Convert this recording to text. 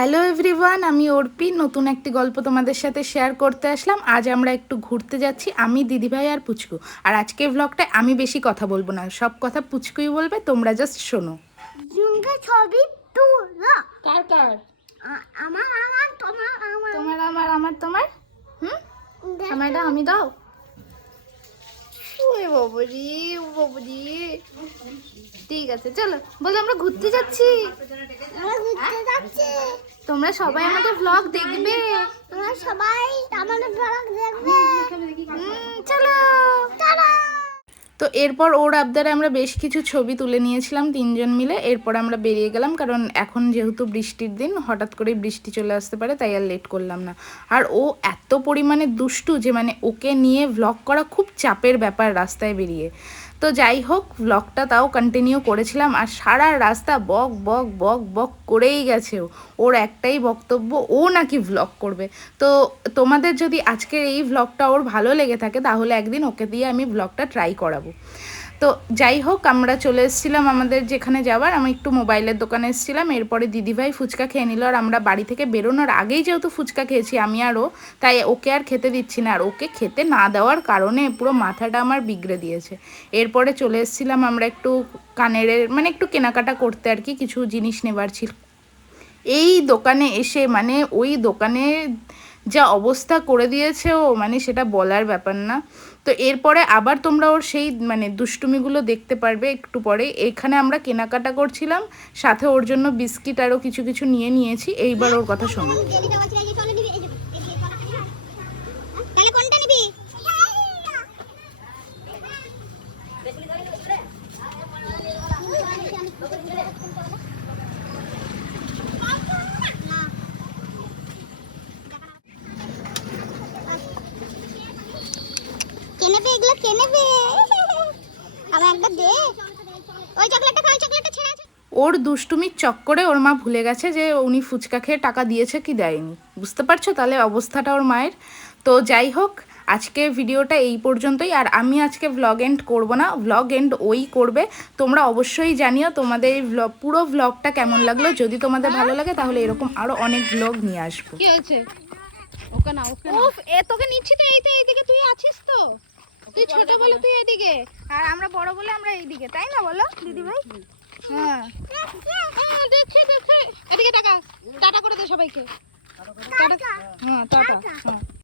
Hello everyone, আমি অর্পি নতুন একটি গল্প তোমাদের সাথে শেয়ার করতে আসলাম। আজ আমরা একটু ঘুরতে যাচ্ছি, আমি, দিদিভাই আর পুচকু। আর আজকের ব্লগটায় আমি বেশি কথা বলবো না, সব কথা পুচকুই বলবে, তোমরা জাস্ট শোনো। ছবি তুলো কার কার? আমার আমার তোমার আমার তোমার আমার আমার তোমার। আমারটা আমি দাও। ওই বাবুরি, ও বাবুরি। ঠিক আছে, চলো। বলো আমরা ঘুরতে যাচ্ছি। ঘুরতে যাচ্ছি। তোমরা সবাই আমাদের ব্লগ দেখবে। তোমরা সবাই আমাদের ব্লগ দেখবে। চলো টাটা। তো এরপর ওর আবদারে আমরা বেশ কিছু ছবি তুলে নিয়েছিলাম তিনজন মিলে। এরপর আমরা বেরিয়ে গেলাম, কারণ এখন যেহেতু বৃষ্টির দিন, হঠাৎ করেই বৃষ্টি চলে আসতে পারে, তাই আর লেট করলাম না। আর ও এত পরিমাণে দুষ্টু যে ওকে নিয়ে ভ্লগ করা খুব চাপের ব্যাপার রাস্তায় বেরিয়ে। তো যাই হোক, ভ্লগটা তাও কন্টিনিউ করেছিলাম। আর সারা রাস্তা বক বক বক বক করেই গেছে। ওর একটাই বক্তব্য, ও নাকি ভ্লগ করবে। তো তোমাদের যদি আজকের এই ভ্লগটা ওর ভালো লেগে থাকে, তাহলে একদিন ওকে দিয়ে আমি ভ্লগটা ট্রাই করাবো। তো যাই হোক, আমরা চলে এসেছিলাম আমাদের যেখানে যাওয়ার। আমি একটু মোবাইলের দোকানে এসেছিলাম। এরপরে দিদিভাই ফুচকা খেয়ে নিল। আর আমরা বাড়ি থেকে বেরোনোর আগেই যেহেতু ফুচকা খেয়েছি আমি আর ও, তাই ওকে আর খেতে দিচ্ছি না। আর ওকে খেতে না দেওয়ার কারণে পুরো মাথাটা আমার বিগড়ে দিয়েছে। এরপরে চলে এসেছিলাম আমরা একটু কানের একটু কেনাকাটা করতে আর কি, কিছু জিনিস নেবার ছিল। এই দোকানে এসে ওই দোকানে যা অবস্থা করে দিয়েছে ও, সেটা বলার ব্যাপার না। তো এরপরে আবার তোমরা ওর সেই দুষ্টুমিগুলো দেখতে পারবে একটু পরে। এখানে আমরা কেনাকাটা করছিলাম, সাথে ওর জন্য বিস্কিট আরও কিছু কিছু নিয়ে নিয়েছি। এইবার ওর কথা শোনো। তাহলে কোনটা নিবি? কেনেবে এগুলো কেনেবে। আমার একটা দে। ওই চকলেটটা খাই, চকলেটটা ছেড়ে আছে। ওর দুষ্টুমির চক্করে ওর মা ভুলে গেছে যে উনি ফুচকা খেয়ে টাকা দিয়েছে কি দেয়নি। বুঝতে পারছো তাহলে অবস্থাটা ওর মায়ের। তো যাই হোক, আজকে ভিডিওটা এই পর্যন্তই। আর আমি আজকে ভ্লগ এন্ড করবো না, ভ্লগ এন্ড ওই করবে। তোমরা অবশ্যই জানিও তোমাদের এই পুরো ভ্লগটা কেমন লাগলো। যদি তোমাদের ভালো লাগে তাহলে এরকম আরও অনেক ভ্লগ নিয়ে আসবো। কি হয়েছে? ওকে না ওকে না। উফ, তোকে নিচ্ছি তো, এইদিকে তুই আছিস তো। তুই ছোট বলে তুই এদিকে, আর আমরা বড় বলে আমরা এইদিকে, তাই না বলো দিদিভাই? হ্যাঁ দেখছি এদিকে টাকা টাটা করে দে সবাইকে। টাটা। হ্যাঁ টাটা। হ্যাঁ।